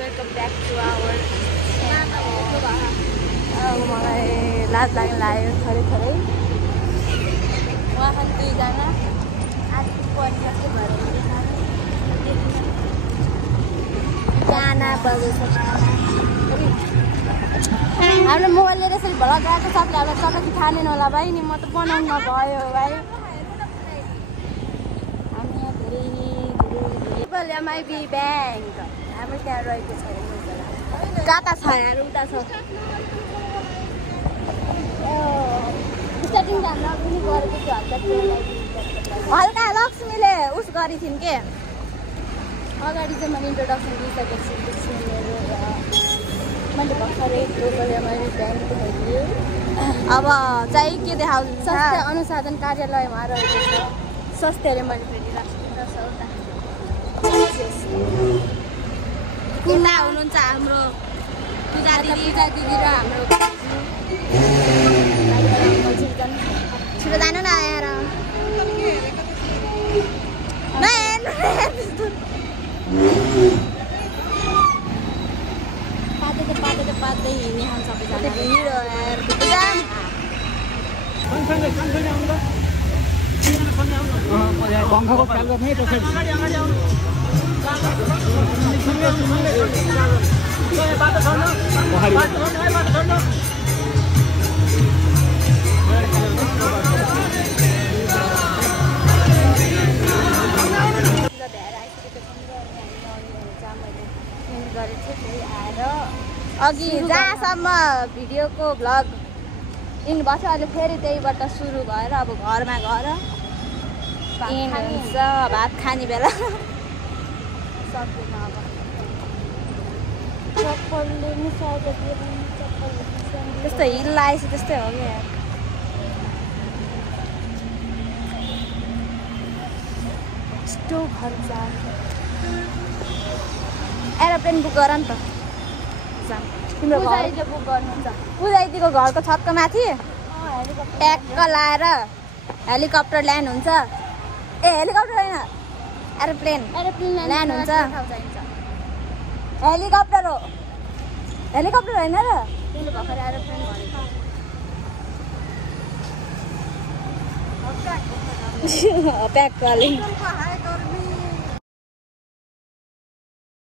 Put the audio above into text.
welcome back to our मलाई लाज लाग्न लाग्यो थोरै थोरै उहाँ दुईजना आज पढ्छ भएर गाना बजेको हाम्रो मोबाइलले यसरी भला गएको सबले हामीलाई चटकी खानेन होला भाइ नि म त बनाउन भयो भाइ हामी यहाँ धेरै एमआइबी ब्याङ्क हाम्रो त्यहाँ रहेको छ कता छ यार उता छ स्टार्टिङ जान्न पनि गरेको थियो हल्का लक्ष्मीले उस गरी थिइन् के अगाडि चाहिँ मैले इन्ट्रोडक्सन दिइसकेको छु मैले भर्खरै लोकल एमआइबी ब्याङ्क देखाइदिएँ अब चाहिँ के देखाउँछु स्वास्थ्य अनुसन्धान कार्यालयमा रहेको छ स्वास्थ्यले मैले फेरि कुन्दा हुनुहुन्छ हाम्रो पूजा दिदी र हाम्रो छिटो जानु न आएर पातै हिँडिहाल्छ सबैजना भिड पङ्खाको ख्याल गर्ने त्यसरी अघि जहाँसम्म भिडियोको भ्लग इन बस्यो अहिले फेरि त्यहीबाट सुरु भएर अब घरमा गएर इन हुन्छ भात खाने बेला सक्दैन अब चप्पलले नि त्यस्तो हिल लागेपछि त्यस्तै हो क्या यस्तो घर एरोप्लेन बुक गर नि त तिम्रो घर बुक गर्नुहुन्छ पूजा दिदीको घरको छतको माथि ट्याक्क लाएर हेलिकप्टर ल्यान्ड हुन्छ ए हेलिकप्टर होइन एरोप्लेन ल्यान्ड हुन्छ हेलिकप्टर हो हेलिकप्टर होइन र त्यसले भर्खर एरोप्लेन भनेको प्याक कलिङ